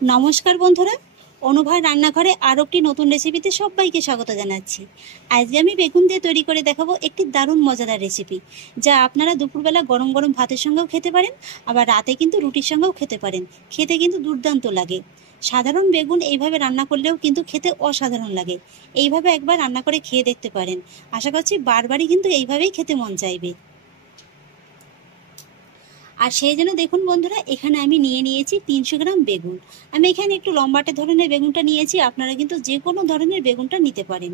নমস্কার বন্ধুরা, অনুভয় রান্নাঘরে আরও একটি নতুন রেসিপিতে সবাইকে স্বাগত জানাচ্ছি। আজকে আমি বেগুন দিয়ে তৈরি করে দেখাবো একটি দারুণ মজাদার রেসিপি, যা আপনারা দুপুরবেলা গরম গরম ভাতের সঙ্গেও খেতে পারেন, আবার রাতে কিন্তু রুটির সঙ্গেও খেতে পারেন। খেতে কিন্তু দুর্দান্ত লাগে। সাধারণ বেগুন এইভাবে রান্না করলেও কিন্তু খেতে অসাধারণ লাগে। এইভাবে একবার রান্না করে খেয়ে দেখতে পারেন। আশা করছি বারবারই কিন্তু এইভাবেই খেতে মন চাইবে। আর সেই জন্য দেখুন বন্ধুরা, এখানে আমি নিয়েছি 300 গ্রাম বেগুন। আমি এখানে একটু লম্বাটে ধরনের বেগুনটা নিয়েছি, আপনারা কিন্তু যে কোনো ধরনের বেগুনটা নিতে পারেন।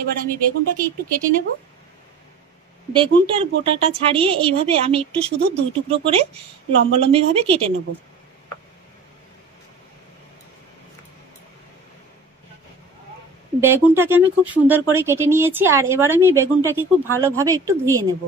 এবার আমি বেগুনটাকে একটু কেটে নেব। বেগুনটার বোটাটা ছাড়িয়ে এইভাবে আমি একটু শুধু 2 টুকরো করে লম্বালম্বিভাবে কেটে নেব। বেগুনটাকে আমি খুব সুন্দর করে কেটে নিয়েছি। আর এবার আমি বেগুনটাকে খুব ভালোভাবে একটু ধুয়ে নেব।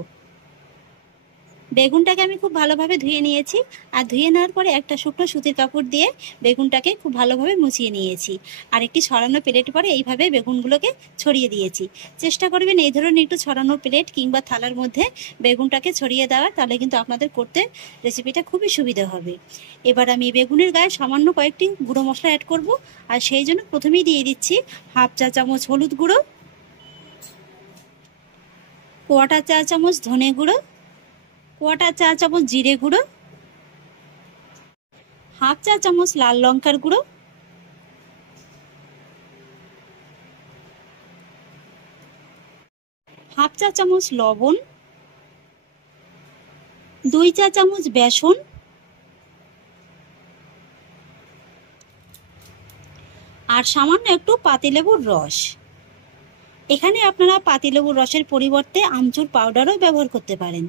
বেগুনটাকে আমি খুব ভালোভাবে ধুয়ে নিয়েছি। আর ধুয়ে নেওয়ার পরে একটা শুকনো সুতির কাপড় দিয়ে বেগুনটাকে খুব ভালোভাবে মুছিয়ে নিয়েছি। আর একটি ছড়ানো প্লেট পরে এইভাবে বেগুনগুলোকে ছড়িয়ে দিয়েছি। চেষ্টা করবেন এই ধরনের একটু ছড়ানো প্লেট কিংবা থালার মধ্যে বেগুনটাকে ছড়িয়ে দেওয়ার, তাহলে কিন্তু আপনাদের করতে রেসিপিটা খুবই সুবিধা হবে। এবার আমি বেগুনের গায়ে সামান্য কয়েকটি গুঁড়ো মশলা অ্যাড করব। আর সেই জন্য প্রথমেই দিয়ে দিচ্ছি হাফ চা চামচ হলুদ গুঁড়ো, 1/4 চা চামচ ধনে গুঁড়ো, 1/4 চা চামচ জিরে গুঁড়ো, হাফ চা চামচ লাল লঙ্কার গুঁড়ো, হাফ চা চামচ লবণ, 2 চা চামচ বেসন, আর সামান্য একটু পাতিলেবুর রস। এখানে আপনারা পাতিলেবুর রসের পরিবর্তে আমচুর পাউডারও ব্যবহার করতে পারেন।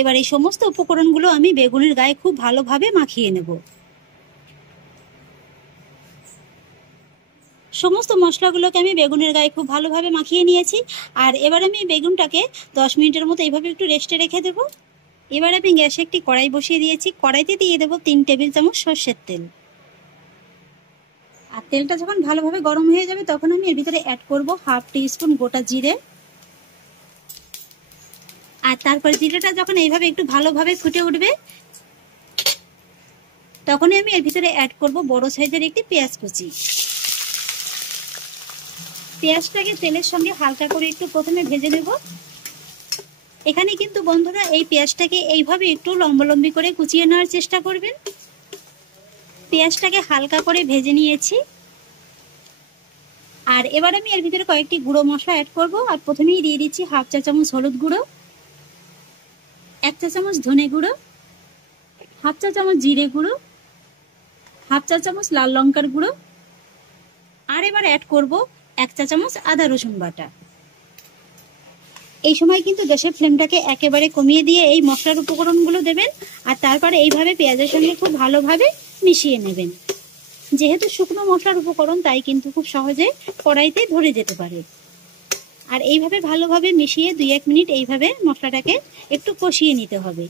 এবার এই সমস্ত উপকরণগুলো আমি বেগুনের গায়ে খুব ভালোভাবে মাখিয়ে নেব। সমস্ত মশলাগুলোকে আমি বেগুনের গায়ে খুব ভালোভাবে মাখিয়ে নিয়েছি। আর এবার আমি বেগুনটাকে 10 মিনিটের মতো এইভাবে একটু রেস্টে রেখে দেব। এবার আমি গ্যাসে একটি কড়াই বসিয়ে দিয়েছি। কড়াইতে দিয়ে দেব 3 টেবিল চামচ সর্ষের তেল। আর তেলটা যখন ভালোভাবে গরম হয়ে যাবে তখন আমি এর ভিতরে অ্যাড করব হাফ টিস্পুন গোটা জিরে। আর তারপর জিরেটা যখন এইভাবে একটু ভালোভাবে ফুটে উঠবে তখনই আমি এর ভিতরে অ্যাড করব বড় সাইজের একটি পেঁয়াজ কুচি। পেঁয়াজটাকে তেলের সঙ্গে হালকা করে একটু প্রথমে ভেজে নেব। এখানে কিন্তু বন্ধুরা এই পেঁয়াজটাকে এইভাবে একটু লম্বালম্বি করে কুচিয়ে নেওয়ার চেষ্টা করবেন। পেঁয়াজটাকে হালকা করে ভেজে নিয়েছি। আর এবার আমি এর ভিতরে কয়েকটি গুঁড়ো মশলা অ্যাড করব। আর প্রথমেই দিয়ে দিচ্ছি হাফ চা চামচ হলুদ গুঁড়ো, 1 চা চামচ ধনে গুঁড়ো, হাফ চা চামচ জিরে গুঁড়ো, হাফ চা চামচ লাল লঙ্কার গুঁড়ো। আর এবার অ্যাড করব 1 চা চামচ আদা রসুন বাটা। এই সময় কিন্তু গ্যাসের ফ্লেমটাকে একেবারে কমিয়ে দিয়ে এই মশলার উপকরণগুলো দেবেন। আর তারপরে এইভাবে পেঁয়াজের সঙ্গে খুব ভালোভাবে মিশিয়ে নেবেন। যেহেতু শুকনো মশলার উপকরণ, তাই কিন্তু খুব সহজে কড়াইতে ধরে যেতে পারে। আর এইভাবে ভালোভাবে মিশিয়ে 2-1 মিনিট এইভাবে মশলাটাকে একটু কষিয়ে নিতে হবে।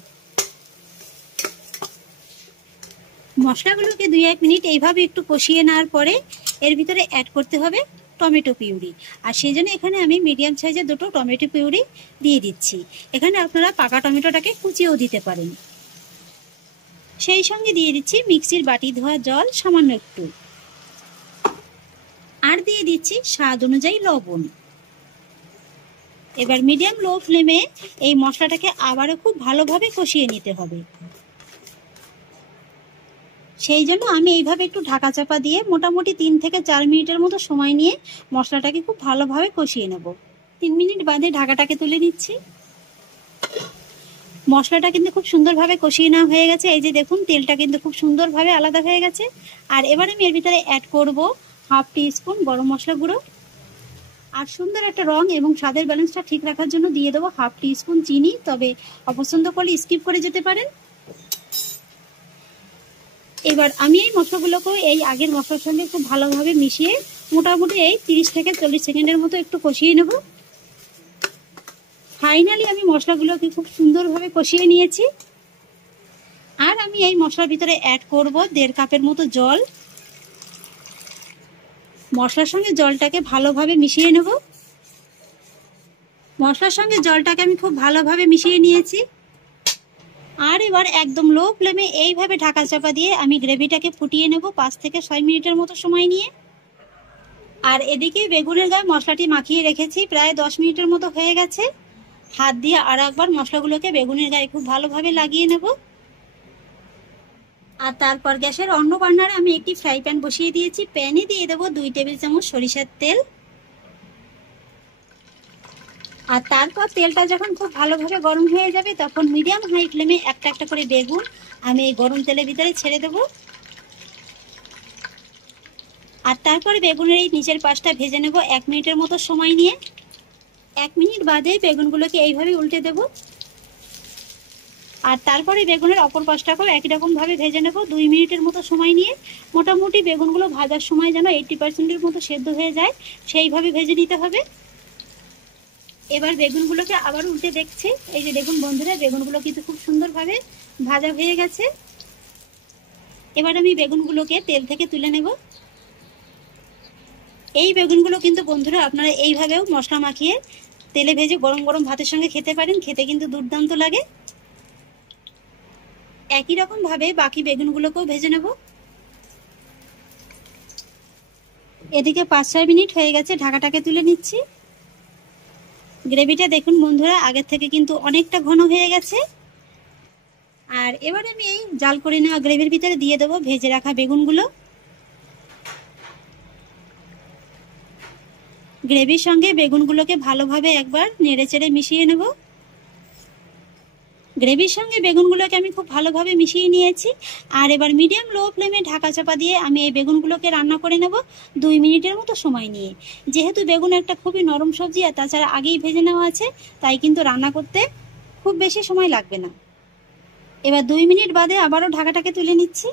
মশলাগুলোকে 2-1 মিনিট এইভাবে একটু কষিয়ে নেওয়ার পরে এর ভিতরে অ্যাড করতে হবে টমেটো পিউরি। আর সেই জন্য এখানে আমি মিডিয়াম সাইজের 2টো টমেটো পিউরি দিয়ে দিচ্ছি। এখানে আপনারা পাকা টমেটোটাকে কুচিয়েও দিতে পারেন। সেই সঙ্গে দিয়ে দিচ্ছি মিক্সির বাটি ধোয়া জল সামান্য একটু। আর দিয়ে দিচ্ছি স্বাদ অনুযায়ী লবণ। এবার মিডিয়াম লো ফ্লেমে এই মশলাটাকে আবারও খুব ভালোভাবে কষিয়ে নিতে হবে। সেই জন্য আমি এইভাবে একটু ঢাকা চাপা দিয়ে মোটামুটি 3 থেকে 4 মিনিটের মতো সময় নিয়ে মশলাটাকে খুব ভালোভাবে কষিয়ে নেব। 3 মিনিট বাদে ঢাকাটাকে তুলে নিচ্ছি। মশলাটা কিন্তু খুব সুন্দরভাবে কষিয়ে নেওয়া হয়ে গেছে। এই যে দেখুন, তেলটা কিন্তু খুব সুন্দরভাবে আলাদা হয়ে গেছে। আর এবার আমি এর ভিতরে অ্যাড করব হাফ টিস্পুন গরম মশলা গুঁড়ো। আর সুন্দর একটা রং এবং স্বাদের ব্যালেন্সটা ঠিক রাখার জন্য দিয়ে দেবো হাফ টিস্পুন চিনি, তবে অপছন্দ করলে স্কিপ করে যেতে পারেন। এবার আমি এই মশলাগুলোকে এই আগের মশলার সঙ্গে খুব ভালোভাবে মিশিয়ে মোটামুটি এই 30 থেকে 40 সেকেন্ডের মতো একটু কষিয়ে নেব। ফাইনালি আমি মশলাগুলোকে খুব সুন্দরভাবে কষিয়ে নিয়েছি। আর আমি এই মশলার ভিতরে অ্যাড করব 1.5 কাপের মতো জল। মশলার সঙ্গে জলটাকে ভালোভাবে মিশিয়ে নেব। মশলার সঙ্গে জলটাকে আমি খুব ভালোভাবে মিশিয়ে নিয়েছি। আর এবার একদম লো ফ্লেমে এইভাবে ঢাকা চাপা দিয়ে আমি গ্রেভিটাকে ফুটিয়ে নেব 5 থেকে 6 মিনিটের মতো সময় নিয়ে। আর এদিকে বেগুনের গায়ে মশলাটি মাখিয়ে রেখেছি, প্রায় 10 মিনিটের মতো হয়ে গেছে। হাত দিয়ে আর একবার মশলাগুলোকে বেগুনের গায়ে খুব ভালোভাবে লাগিয়ে নেব। আর তারপর গ্যাসের অন্য বার্নারে আমি একটি ফ্রাই প্যান বসিয়ে দিয়েছি। প্যানে দিয়ে দেবো 2 টেবিল চামচ সরিষার তেল। আর তারপর তেলটা যখন খুব ভালোভাবে গরম হয়ে যাবে তখন মিডিয়াম হাই ফ্লেমে একটা একটা করে বেগুন আমি এই গরম তেলের ভিতরে ছেড়ে দেবো। আর তারপরে বেগুনের এই নিচের পাশটা ভেজে নেব 1 মিনিটের মতো সময় নিয়ে। 1 মিনিট বাদে বেগুনগুলোকে এইভাবে উল্টে দেব। আর তারপরে বেগুনের অপর পাশটাকেও একই রকমভাবে ভেজে নেব 2 মিনিটের মতো সময় নিয়ে। মোটামুটি বেগুনগুলো ভাজার সময় যেন 80%-এর মতো সেদ্ধ হয়ে যায় সেইভাবে ভেজে নিতে হবে। এবার বেগুনগুলোকে আবার উল্টে দেখছি। এই যে দেখুন বন্ধুরা, বেগুনগুলো কিন্তু খুব সুন্দরভাবে ভাজা হয়ে গেছে। এবার আমি বেগুনগুলোকে তেল থেকে তুলে নেব। এই বেগুনগুলো কিন্তু বন্ধুরা আপনারা এইভাবেও মশলা মাখিয়ে তেলে ভেজে গরম গরম ভাতের সঙ্গে খেতে পারেন, খেতে কিন্তু দুর্দান্ত লাগে। একই রকম ভাবে বাকি বেগুনগুলোকেও ভেজে নেব। এদিকে 5-6 মিনিট হয়ে গেছে, ঢাকাটাকে তুলে নিচ্ছি। গ্রেভিটা দেখুন বন্ধুরা আগের থেকে কিন্তু অনেকটা ঘন হয়ে গেছে। আর এবার আমি এই জাল করে নেওয়া গ্রেভির ভিতরে দিয়ে দেবো ভেজে রাখা বেগুনগুলো। গ্রেভির সঙ্গে বেগুনগুলোকে ভালোভাবে একবার নেড়েচেড়ে মিশিয়ে নেব। গ্রেভির সঙ্গে বেগুনগুলোকে আমি খুব ভালোভাবে মিশিয়ে নিয়েছি। আর এবার মিডিয়াম লো ফ্লেমে ঢাকা চাপা দিয়ে আমি এই বেগুনগুলোকে রান্না করে নেব 2 মিনিটের মতো সময় নিয়ে। যেহেতু বেগুন একটা খুবই নরম সবজি আর তাছাড়া আগেই ভেজে নেওয়া আছে, তাই কিন্তু রান্না করতে খুব বেশি সময় লাগবে না। এবার 2 মিনিট বাদে আবারও ঢাকাটাকে তুলে নিচ্ছি।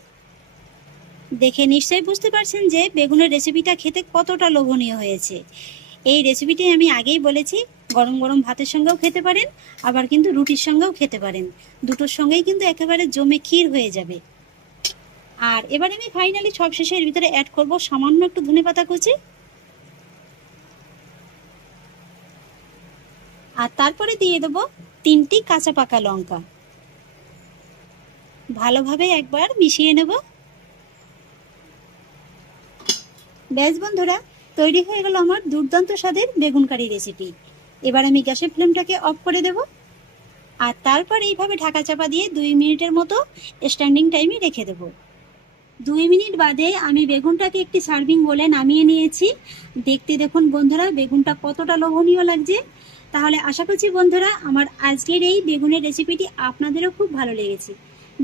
দেখে নিশ্চয়ই বুঝতে পারছেন যে বেগুনের রেসিপিটা খেতে কতটা লোভনীয় হয়েছে। এই রেসিপিটি আমি আগেই বলেছি, গরম গরম ভাতের সঙ্গেও খেতে পারেন, আবার কিন্তু রুটির সঙ্গেও খেতে পারেন। দুটোর সঙ্গেই কিন্তু একেবারে জমে ক্ষীর হয়ে যাবে। আর এবার আমি ফাইনালি সব শেষে এর ভিতরে অ্যাড করব সামান্য একটু ধনেপাতা কুচি। আর তারপরে দিয়ে দেবো 3টি কাঁচা পাকা লঙ্কা। ভালোভাবে একবার মিশিয়ে নেব। ব্যাস বন্ধুরা, তৈরি হয়ে গেল আমার দুর্দান্ত স্বাদের বেগুন কারি রেসিপি। এবার আমি গ্যাসের ফ্লেমটাকে অফ করে দেব। আর তারপর এইভাবে ঢাকা চাপা দিয়ে 2 মিনিটের মতো স্ট্যান্ডিং টাইমে রেখে দেব। 2 মিনিট বাদে আমি বেগুনটাকে একটি সার্ভিং বলে নামিয়ে নিয়েছি। দেখতে দেখুন বন্ধুরা বেগুনটা কতটা লোভনীয় লাগছে। তাহলে আশা করছি বন্ধুরা আমার আজকের এই বেগুনের রেসিপিটি আপনাদেরও খুব ভালো লেগেছে।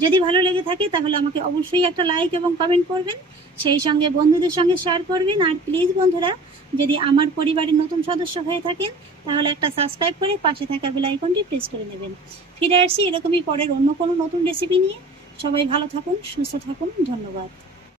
যদি ভালো লেগে থাকে তাহলে আমাকে অবশ্যই একটা লাইক এবং কমেন্ট করবেন, সেই সঙ্গে বন্ধুদের সঙ্গে শেয়ার করবেন। আর প্লিজ বন্ধুরা, যদি আমার পরিবারের নতুন সদস্য হয়ে থাকেন তাহলে একটা সাবস্ক্রাইব করে পাশে থাকা বেল আইকনটি প্রেস করে নেবেন। ফিরে আসছি এরকমই পরের অন্য কোনো নতুন রেসিপি নিয়ে। সবাই ভালো থাকুন, সুস্থ থাকুন, ধন্যবাদ।